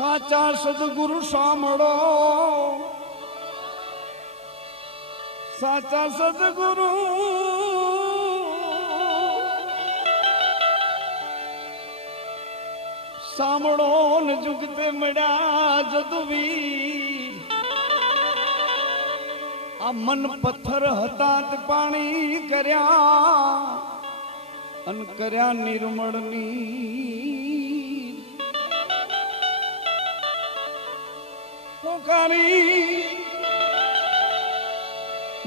साचा सदगुरु सामड़ो, साचा सदगुरु सामड़ो न जुगते मड़ा जदुवीर आ मन पत्थर हतात पानी कर्या अन कर्या निर्मल नीर पोकारी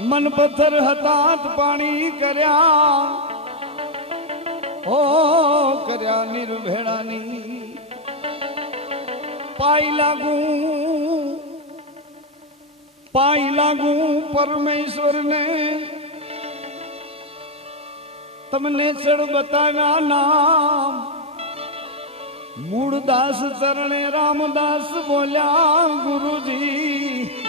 मन पत्थर हतात पानी कर्या ओ कर्या निर्भेड़ानी पाई लागू परमेश्वर ने तमने चढ़ बताया नाम मूड़दास चरणे रामदास बोल्या गुरुजी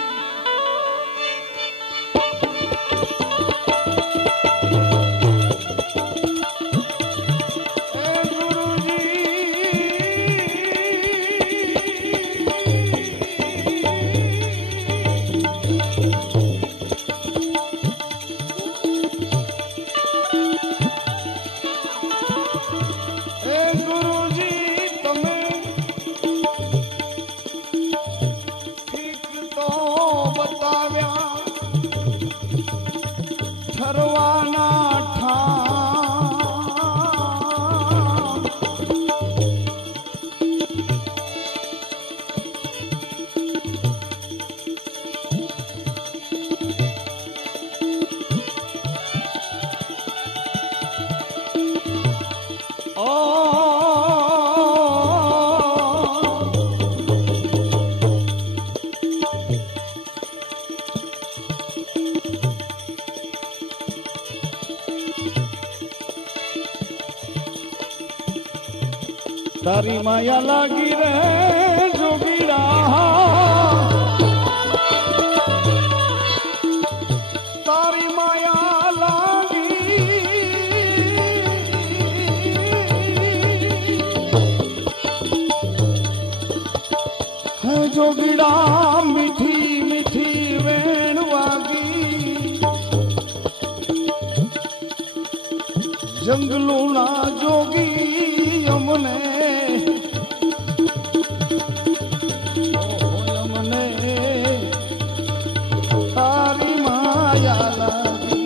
तारी माया लागी रे जोगीरा तारी माया लागी है जोगीरा मीठी मीठी वेण वागी जंगलों ना जोगी यमुने तारी माया लागी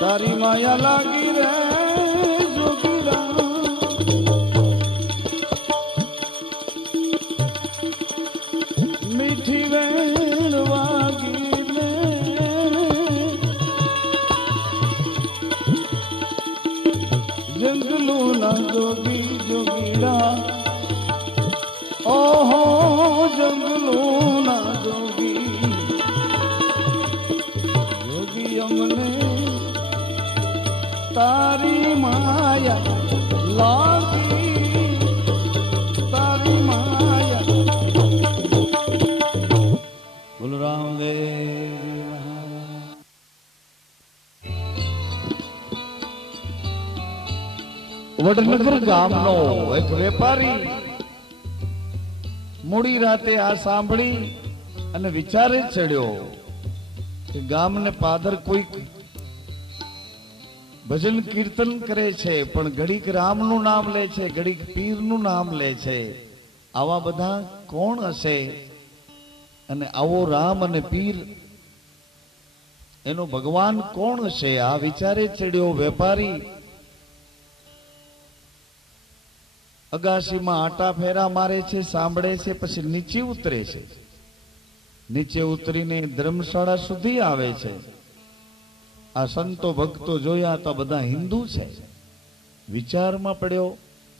तारी माया लागी रे जोगीरा मीठी वेण वागी जंगलों ना जोगी जोगीरा ओहो जंगलों ना जोगी जोगी हमने तारी माया लागी तारी माया बोल रामदेव वडनगर गामनो एक वेपारी मोड़ी राते आ सांभળી અને વિચારે ચડ્યો કે ગામને પાદર કોઈક ભજન કીર્તન કરે છે પણ ઘડીક રામનું નામ લે છે ઘડીક પીરનું નામ લે છે આવા બધા કોણ હશે અને આવો રામ અને પીર એનો ભગવાન કોણ હશે આ વિચારે ચડ્યો વેપારી અગાશીમાં આટા ફેરા મારે છે સાંભળે છે પછી નીચે ઉતરે છે નીચે ઉતરીને ધર્મશાળા સુધી આવે છે આ સંતો ભક્તો જોયા તો બધા હિન્દુ છે વિચારમાં પડ્યો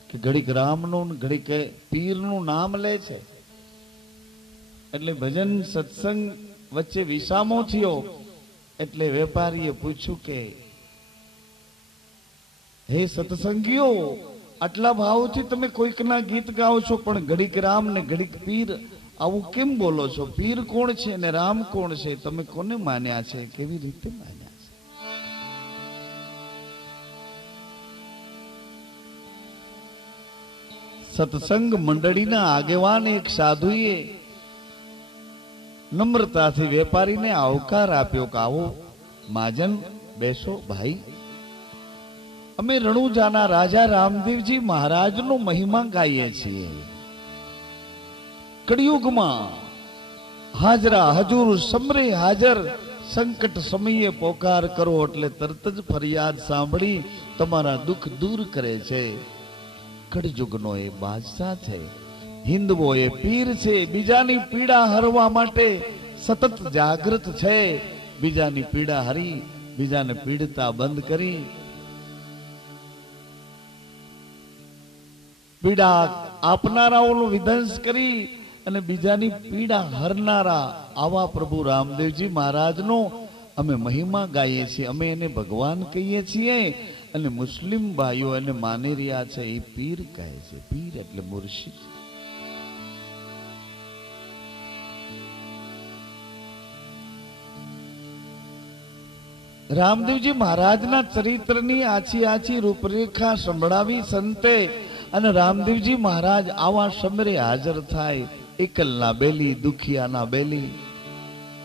કે ઘડીક રામનું ઘડીક પીરનું નામ લે છે એટલે ભજન સત્સંગ વચ્ચે વિસામો થયો એટલે વેપારીએ પૂછ્યું કે હે સત્સંગીઓ આટલા ભાવથી તમે કોઈકના ગીત ગાઓ છો પણ ઘડીક રામ ને ઘડીક પીર આવું કેમ બોલો છો? પીર કોણ છે અને રામ કોણ છે? તમે કોને માન્યા છે? કેવી રીતે માન્યા છે? સત્સંગ મંડળીના આગેવાન એક સાધુએ નમ્રતાથી વેપારીને આવકાર આપ્યો કે આવો મહાજન, બેસો ભાઈ. અમે રણુજાના રાજા રામદેવજી મહારાજનો મહિમા ગાઈએ છીએ. કળિયુગમાં હાજરા હજુર સમરે હાજર, સંકટ સમયે પોકાર કરો એટલે તરત જ ફરિયાદ સાંભળી તમારા દુઃખ દૂર કરે છે. કળિયુગનો એ બાદશાહ છે, હિન્દવો એ પીર છે. બીજાની પીડા હરવા માટે સતત જાગૃત છે. બીજાની પીડા હરી, બીજાને પીડતા બંધ કરી, પીડા આપનારાઓનો વિધ્વંસ કરી અને બીજાની પીડા હરનારા આવા પ્રભુ રામદેવજી મહારાજનો અમે મહિમા ગાઈએ છીએ. અમે એને ભગવાન કહીએ છીએ અને મુસ્લિમ ભાઈઓ એને માની રહ્યા છે એ પીર કહે છે. પીર એટલે મુર્શિદ. રામદેવજી મહારાજના ચરિત્રની આછી આછી રૂપરેખા સંભળાવી સંતે અને રામદેવજી મહારાજ આવા સમરે હાજર થાય. એકલના બેલી, દુખિયાના બેલી,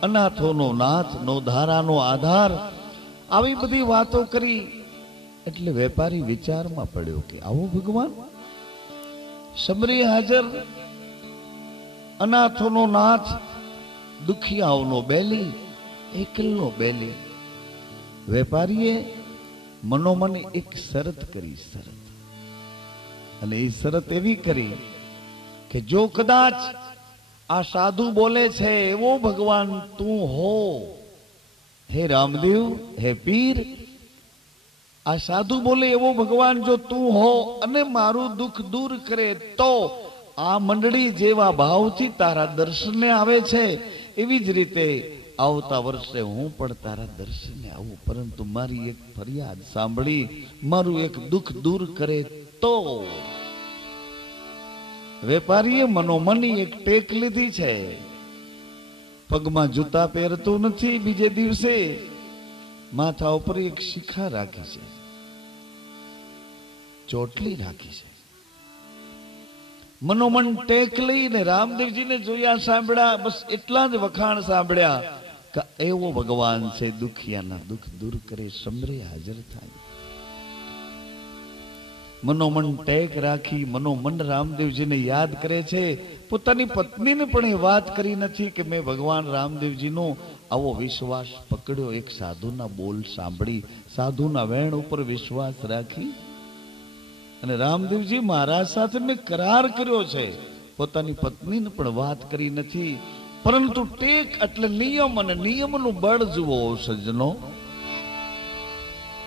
અનાથોનો નાથ, નો ધારાનો આધાર, આવી બધી વાતો કરી. એટલે વેપારી વિચારમાં પડ્યો કે આવો ભગવાન સમરે હાજર, અનાથોનો નાથ, દુખિયાઓનો બેલી, એકલનો બેલી. વેપારીએ મનોમન એક શરત કરી. શરત, અને એ શરત એવી કરી કે જો કદાચ આ સાધુ બોલે છે એવો ભગવાન તું હો, હે રામદેવ, હે પીર, આ સાધુ બોલે એવો ભગવાન જો તું હો અને મારું દુઃખ દૂર કરે તો આ મંડળી જેવા ભાવથી તારા દર્શને આવે છે એવી જ રીતે આવતા વર્ષે હું પણ તારા દર્શને આવું. પરંતુ મારી એક ફરિયાદ સાંભળી મારું એક દુઃખ દૂર કરે તો. વેપારીએ મનોમની એક ટેક લીધી છે. પગમાં જૂતા પહેરતો નથી. બીજે દિવસે માથા ઉપર એક શિખા રાખી છે, ચોટલી રાખી છે. મનોમન ટેક લઈને રામદેવજીને જોયા, સાંભળ્યા, બસ એટલા જ વખાણ સાંભળ્યા કે એવો ભગવાન છે દુખિયાના દુઃખ દૂર કરે, સમરે હાજર થાય. મનોમન ટેક રાખી મનોમન રામદેવજીને યાદ કરે છે. પોતાની પત્નીને પણ એ વાત કરી નથી કે મેં ભગવાન રામદેવજીનો આવો વિશ્વાસ પકડ્યો. એક સાધુના બોલ સાંભળી, સાધુના વેણ ઉપર વિશ્વાસ રાખી અને રામદેવજી મહારાજ સાથે મેં કરાર કર્યો છે. પોતાની પત્નીને પણ વાત કરી નથી. પરંતુ ટેક એટલે નિયમ, અને નિયમનું બળ જુઓ સજ્જનો.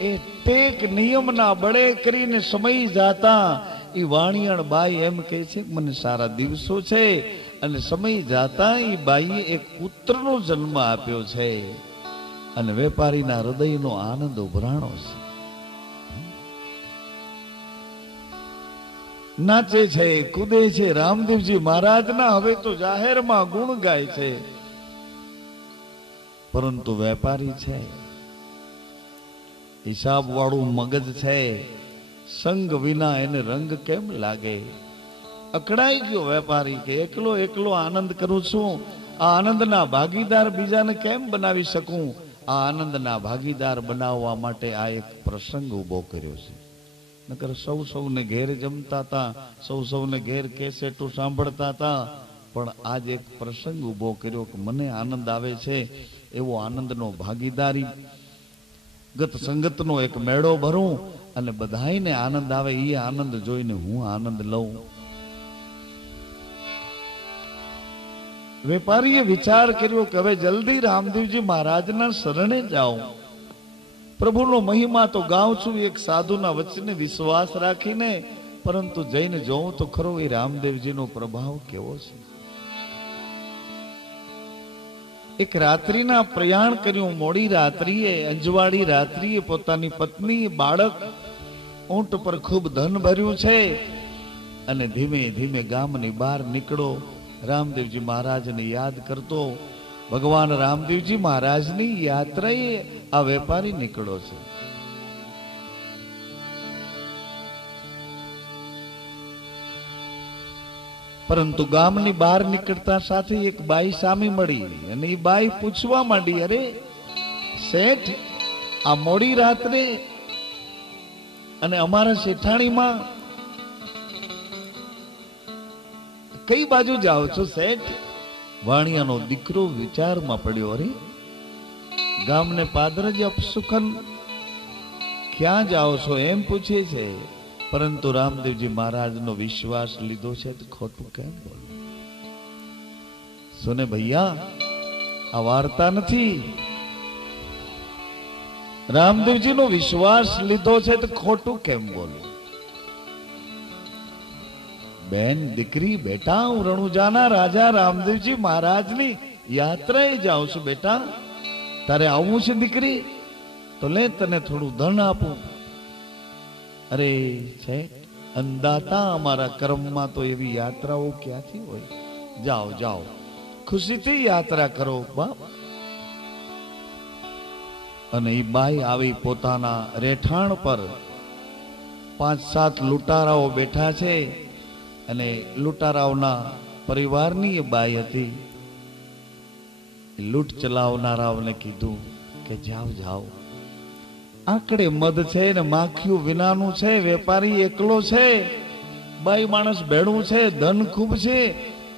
એ ટેક નિયમના બળે કરીને સમય જાતા એ વાણિયાણ બાઈ એમ કહે છે કે મને સારા દિવસો છે, અને સમય જાતા એ બાઈએ એક પુત્રનો જન્મ આપ્યો છે અને વેપારીના હૃદયનો આનંદ ઉભરાણો છે. નાચે છે, કૂદે છે. રામદેવજી મહારાજના હવે તો જાહેરમાં ગુણ ગાય છે. પરંતુ વેપારી છે, હિસાબ વાળું મગજ છે. સંગ વિના એને રંગ કેમ લાગે? અકળાઈ ગયો વેપારી કે એકલો એકલો આનંદ કરું છું, આ આનંદના ભાગીદાર બીજાને કેમ બનાવી શકું? આ આનંદના ભાગીદાર બનાવવા માટે આ એક પ્રસંગ ઉભો કર્યો છે. નકર સૌ સૌને ઘેર જમતા હતા, સૌ સૌને ઘેર કેસેટો સાંભળતા હતા, પણ આજ એક પ્રસંગ ઉભો કર્યો કે મને આનંદ આવે છે એવો આનંદનો ભાગીદારી ગત સંગતનો એક મેળો ભરું અને બધાઈને આનંદ આવે એ આનંદ જોઈને હું આનંદ લઉં. વેપારીએ વિચાર કર્યો કે હવે જલ્દી રામદેવજી મહારાજના શરણે જાઉં. પ્રભુનો મહિમા તો ગાઉં છું એક સાધુના વચને વિશ્વાસ રાખીને, પરંતુ જઈને જોઉં તો ખરો એ રામદેવજીનો પ્રભાવ કેવો છે. એક રાત્રિના પ્રયાણ કર્યું. મોડી રાત્રિએ, અંજવાળી રાત્રિએ પોતાની પત્ની, બાળક, ઊંટ પર ખૂબ ધન ભર્યું છે અને ધીમે ધીમે ગામની બહાર નીકળો. રામદેવજી મહારાજને યાદ કરતો ભગવાન રામદેવજી મહારાજની યાત્રાએ આ વેપારી નીકળ્યો છે. પરંતુ ગામની બહાર નીકળતા સાથે એક બાઈ સામે મળી અને એ બાઈ પૂછવા માંડી, અરે શેઠ, આ મોડી રાત્રે અને અમારા શેઠાણીમાં કઈ બાજુ જાઓ છો શેઠ? વાણિયાનો દીકરો વિચારમાં પડ્યો, અરે ગામને પાદર જ અપસુખન ક્યાં જાઓ છો એમ પૂછે છે. પરંતુ રામદેવજી મહારાજનો વિશ્વાસ લીધો છે તો ખોટું કેમ બોલું? સુને ભૈયા, આ વાર્તા નથી. રામદેવજીનો વિશ્વાસ લીધો છે તો ખોટું કેમ બોલું? બેન, દીકરી, બેટા, હું રણુજાના રાજા રામદેવજી મહારાજની યાત્રાએ જાઉં છું. બેટા, તારે આવવું છે દીકરી? તો લે, તને થોડું ધન આપું. અરે શેઠ, અંદાતા અમારા કર્મમાં તો એવી યાત્રાઓ ક્યાંથી હોય? જાઓ જાઓ, ખુશીથી યાત્રા કરો બાપ. અને એ બાઈ આવી પોતાના રહેઠાણ પર 5-7 લૂંટારાઓ બેઠા છે અને લૂંટારાઓના પરિવારની એ બાઈ હતી. લૂંટ ચલાવનારાઓને કીધું કે જાઓ જાઓ, આંકડે મધ છે ને માખિયું વિનાનું છે, વેપારી એકલો છે, બાઈ માણસ ભેડું છે, ધન ખૂબ છે,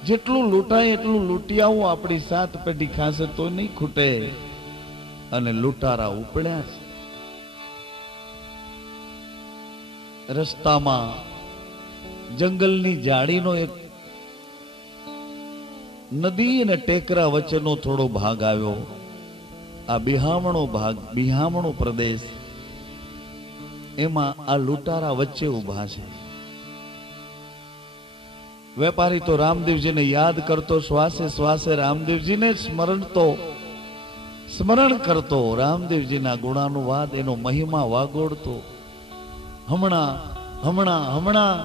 જેટલું લૂંટાય એટલું લૂંટી આવું, આપણી 7 પેઢી ખાશે તો નહીં ખૂટે. અને લૂંટારા ઉપડ્યા છે. રસ્તામાં જંગલની જાળીનો એક નદી અને ટેકરા વચ્ચેનો થોડો ભાગ આવ્યો. આ બિહામણો પ્રદેશ, એમાં આ લૂંટારા વચ્ચે ઉભા છે. વેપારી તો રામદેવજીને યાદ કરતો, શ્વાસે શ્વાસે રામદેવજીને સ્મરણ કરતો, રામદેવજીના ગુણાનુવાદ, એનો મહિમા વાગોડતો. હમણાં હમણાં હમણાં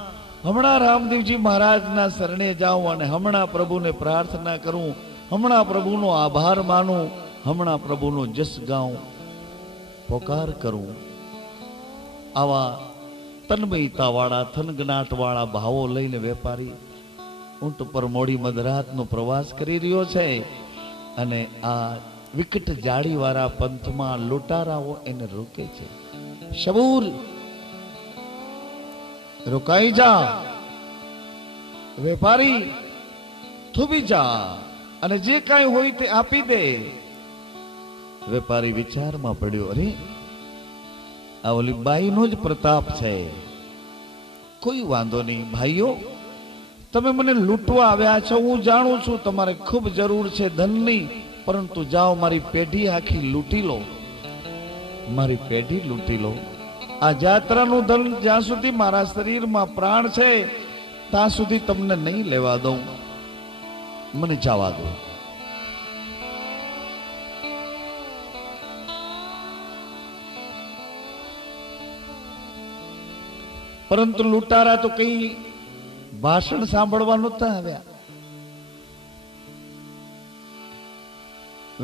હમણાં રામદેવજી મહારાજના શરણે જાઉં અને હમણાં પ્રભુને પ્રાર્થના કરું, હમણાં પ્રભુનો આભાર માનું, હમણાં પ્રભુનો જસ ગાઉં, પોકાર કરું. આવા તન્મયતા વાળા, થનગનાટ વાળા ભાવો લઈને વેપારી ઊંટ પર મોડી મધરાતનો પ્રવાસ કરી રહ્યો છે. અને આ વિકટ જાળી વાળા પંથમાં લૂંટારાઓ એને રોકે છે. શબૂલ, રોકાઈ જા, વેપારી થોભી જા અને જે કાંઈ હોય તે આપી દે. વેપારી વિચારમાં પડ્યો, અરે આ ઓલી બાઈનો જ પ્રતાપ છે. કોઈ વાંધો નહીં ભાઈઓ, તમે મને લૂંટવા આવ્યા છો, હું જાણું છું તમારે ખૂબ જરૂર છે ધનની, પરંતુ જાઓ, મારી પેઢી આખી લૂંટી લો, મારી પેઢી લૂંટી લો. આ જાત્રાનું ધન જ્યાં સુધી મારા શરીરમાં પ્રાણ છે ત્યાં સુધી તમને નહીં લેવા દઉં, મને જવા દો. પરંતુ લૂંટારા તો કઈ ભાષણ સાંભળવા નહોતા આવ્યા.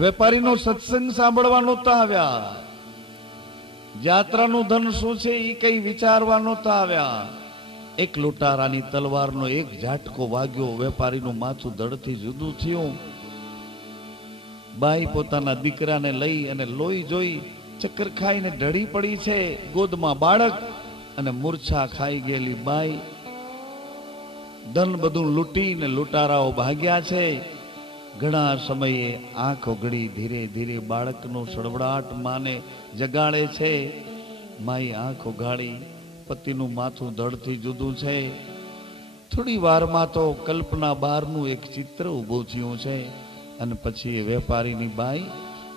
વેપારીનો સત્સંગ સાંભળવા નહોતા આવ્યા. યાત્રાનું ધન શું છે એ કઈ વિચારવા નહોતા આવ્યા. એક લૂંટારાની તલવારનો એક ઝાટકો વાગ્યો, વેપારીનું માથું ધડથી જુદું થયું. બાઈ પોતાના દીકરાને લઈ અને લોહી જોઈ ચક્કર ખાઈને ઢળી પડી છે, ગોદમાં બાળક અને મૂર્છા ખાઈ ગયેલી બાઈ. ધન બધું લૂંટીને લૂંટારાઓ ભાગ્યા છે. ઘણા સમયે આંખ ઓગળી ધીરે ધીરે બાળકનો સળવળાટ માને જગાડે છે. માઈ આંખ ઓગાળી, પતિનું માથું ધડથી જુદું છે. થોડી વારમાં તો કલ્પના બહારનું એક ચિત્ર ઊભું થયું છે. અને પછી એ વેપારીની બાઈ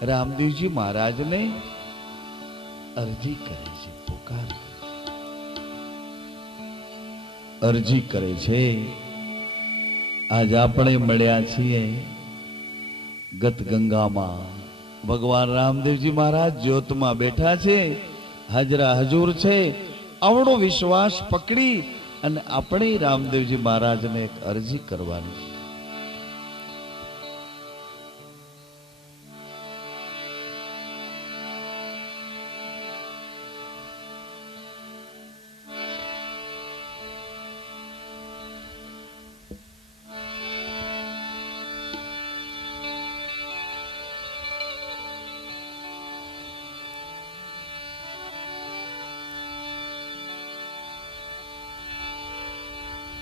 રામદેવજી મહારાજને અરજી કરે છે, પુકાર અરજી કરે છે. આજ આપણે મળ્યા છીએ ગત ગંગામાં. ભગવાન રામદેવજી મહારાજ જ્યોતમાં બેઠા છે, હાજરા હજુર છે. આવડો વિશ્વાસ પકડી અને આપણે રામદેવજી મહારાજને એક અરજી કરવાની છે.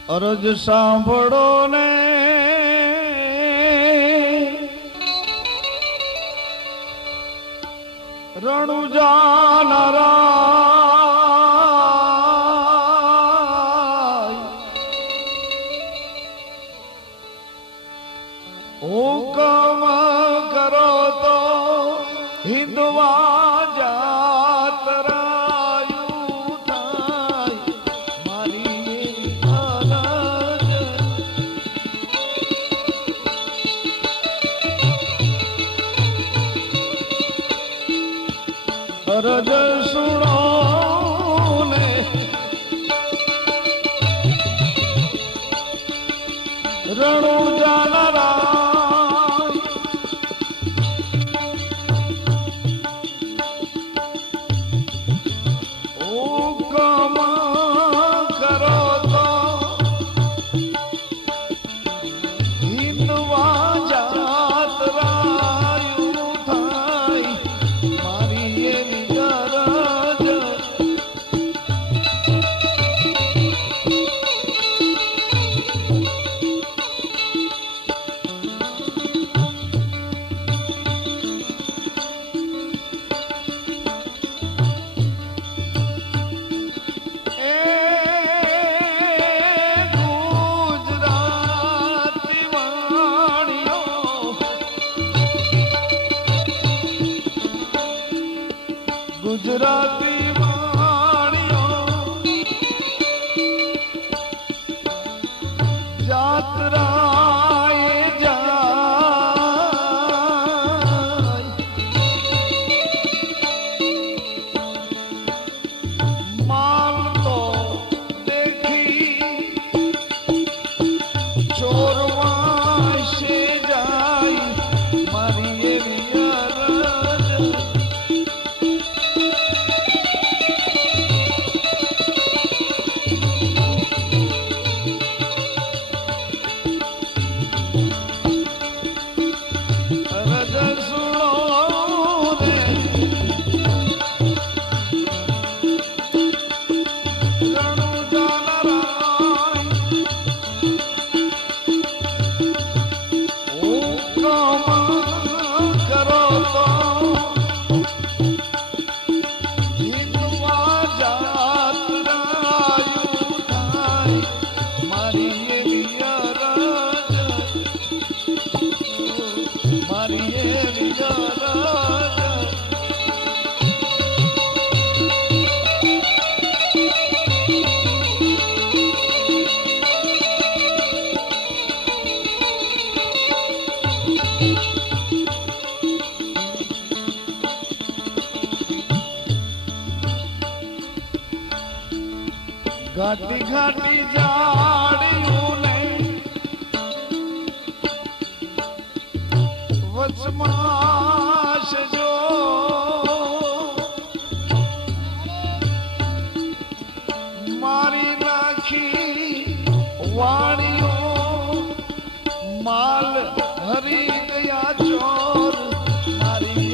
અરજ સાંભળો ને રણુજા હુકમ કરો તો હિંદવા જાતરાયું થાય મારી અરજ સુણો ને રણુજા ગુજરાતી વાણીઓ જાત્રાએ જાય માલ તો દેખી ચોરવાશે જાય મારી એવી घाटी घाटी जाड़ियों ने वचमाश जो मारी नाखी वाणियों माल हरी गया चोर मारी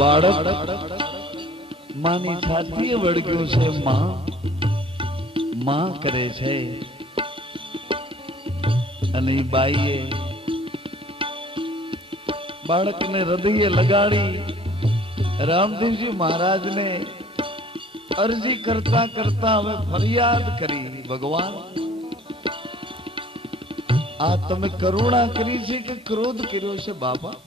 બાળક માની છાતીએ વળગ્યો છે માં માં કરે છે અને ઈ બાઈએ બાળકને હૃદયે લગાડી રામદેવજી મહારાજને અરજી કરતા કરતા હવે ફરિયાદ કરી, ભગવાન આ તમે કરુણા કરી છે કે ક્રોધ કર્યો છે બાપા?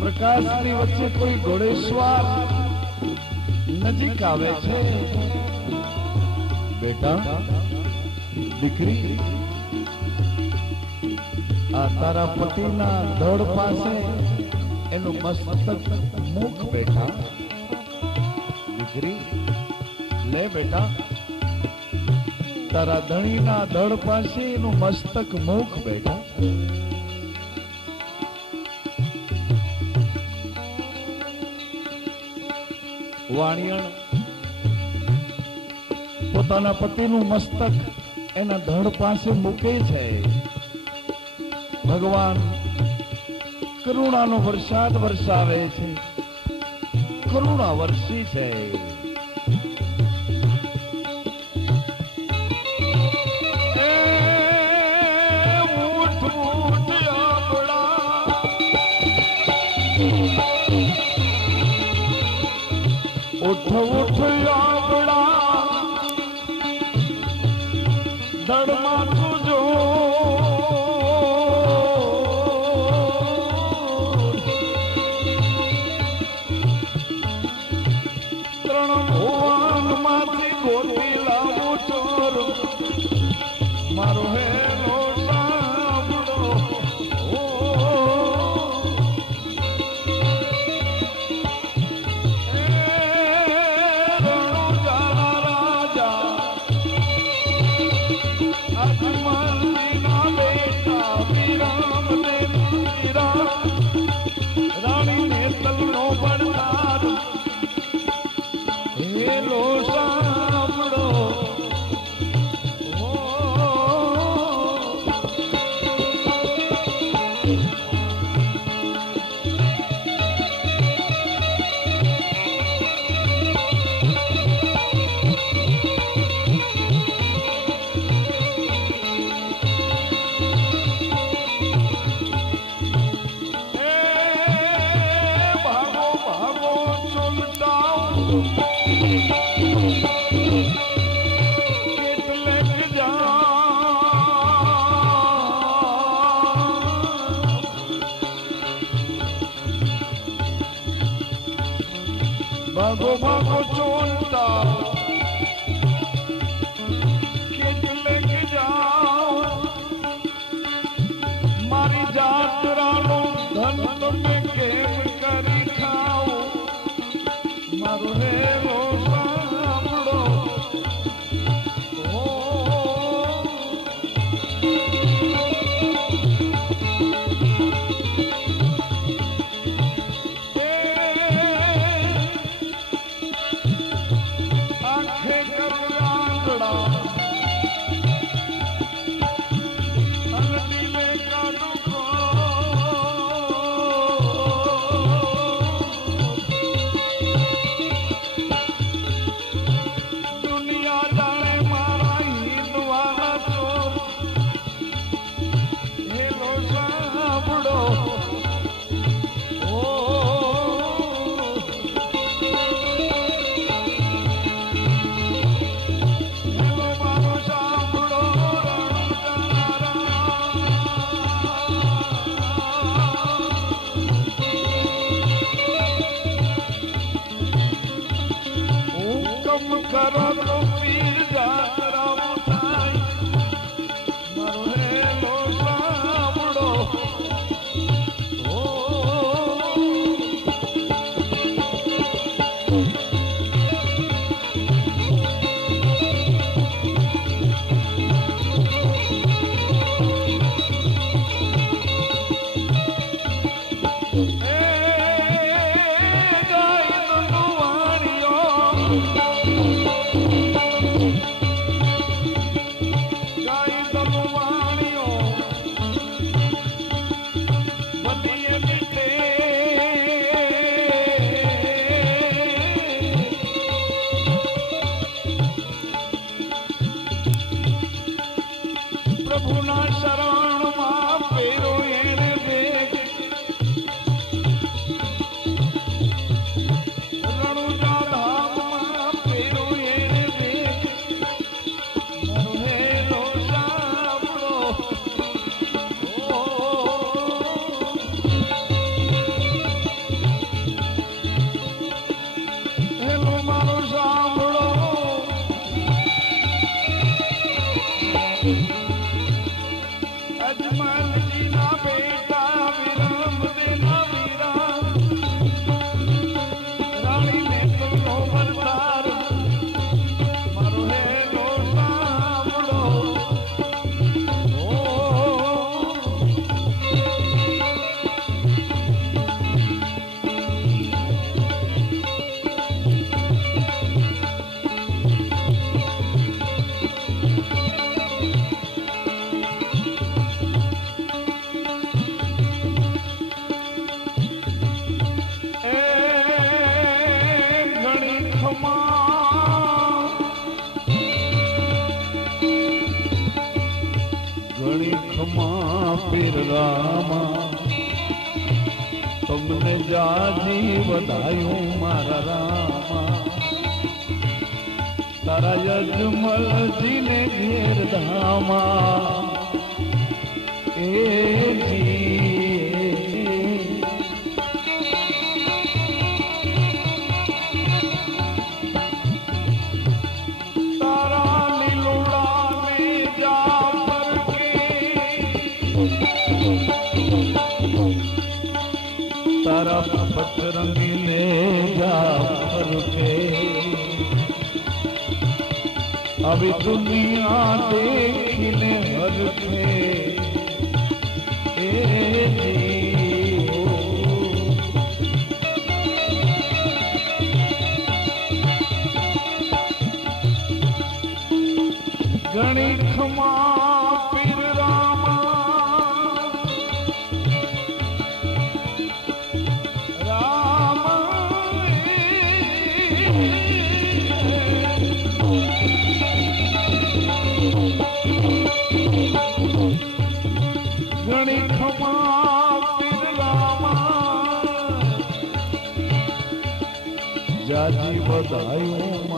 પ્રકાશની વચ્ચે કોઈ ઘોડેશ્વર નજીક આવે છે. બેટા દીકરી, આ તારા પતિના ધડ પાસે એનું મસ્તક મુખ બેટા. દીકરી લે બેટા, તારા ધણીના ધડ પાસે એનું મસ્તક મુખ બેટા. વાણિયણ પોતાના પતિનું મસ્તક એના ધડ પાસે મૂકે છે. ભગવાન કરુણાનો વરસાદ વરસાવે છે, કરુણા વરસી છે. ઉઠ ઉઠ આપડા ધડમાં તુજો ત્રણ ભુવન માંથી ગોતી લાવું છું. ભાગો ભાગો ચોંટા કેટલે કે જાઓ મારી જાત્રાનું ધન તમે કેમ કરી ખાઓ મારો હેરો સાંભળો કરો તો પીર જાતરા થાય મારો હેલો સાંભળો પ્રભુના શરણમાં પેરો એને દેખ રણુજા ધામમાં પેરો એને દેખ મારો હેલો સાંભળો હેલો મારો સાંભળો અજમલજી ના બેટા વિરમ દેના વીરા રાણી ને નો વરદાર મારો હેલો સાંભળો ઘણી ખમા પીર રામા તમને જાજી વધાયું મારા રામા તારા યજમલજીને ઘેર ધામા એ तारा पतरंगी ले जाफर पे अभी दुनिया देखने हर पे घणी खमा पीर रामा ઘણી ખમા પીર રામા જાજી બધાયું